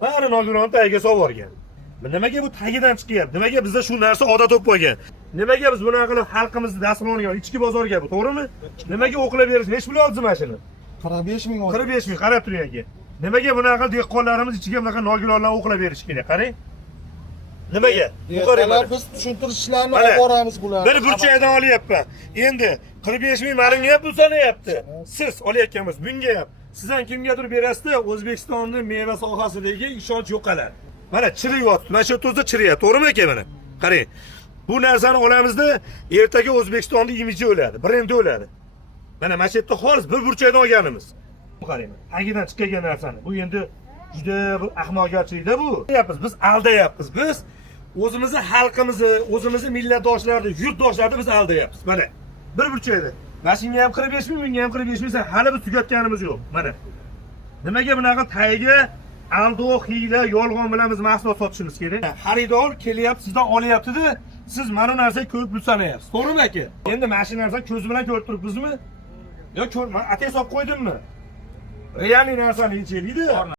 Bari nogiron tagiga solib yuborgan. Nimaga bu tagidan chiqyapti? Nimaga bizda shu narsa odat bo'lib qolgan? Nimaga biz bunaqa qilib xalqimizni dasturxonga ichki bozorga bu, to'g'rimi? Nimaga o'qilib berish? Hech pul mana shuni. 45 ming. 45 ming qarab turing aka. Nimaga bunaqa qilib dehqonlarimiz ichiga bunaqa nogironlarni o'qilib berish kerak? Qarang. Nimaga? Bular biz tushuntirishlarni olib boramiz bular. Bir burchakdan olyapman. Endi 45 ming ma'lumga ham pul solayapti. Siz olayotgansiz bunga ham. Sizdan kimgadir berasizda O'zbekistonning meva sohasidagi ishonch yo'qoladi. Mana chiriyapti. Mana shu tuzda chiriyapti. To'g'rimi aka mana? Qarang. Bu narsani olamizda ertaga O'zbekistonning imiji o'ladi, brendi o'ladi. Mana mana shu yerda xolis bir burchakdan olganimiz. Qarang. Tagidan chiqqan narsani. Bu endi juda bir ahmoqgarchilikda bu. Biz aldayapmiz. Biz o'zimizni xalqimizni, o'zimizni millatdoshlarni, yurtdoshlarni biz aldayapmiz. Mana bir burchakda. Mashinga ham 45 ming, menga ham 45 ming, hali biz tugatganimiz yo'q. Mana. Nimaga bunaqa tagiga aldoq, hiyla, yolg'on bilan biz mahsulot sotishimiz kerak? Xaridor kelyapti, sizdan olyapti-da, siz mana narsaga ko'p pul sanayapsiz. To'g'rimi aka? Endi mana shu narsani ko'z bilan ko'rib turibmizmi? Yo, atay solib qo'ydimmi? Realniy narsani yechaylik-da.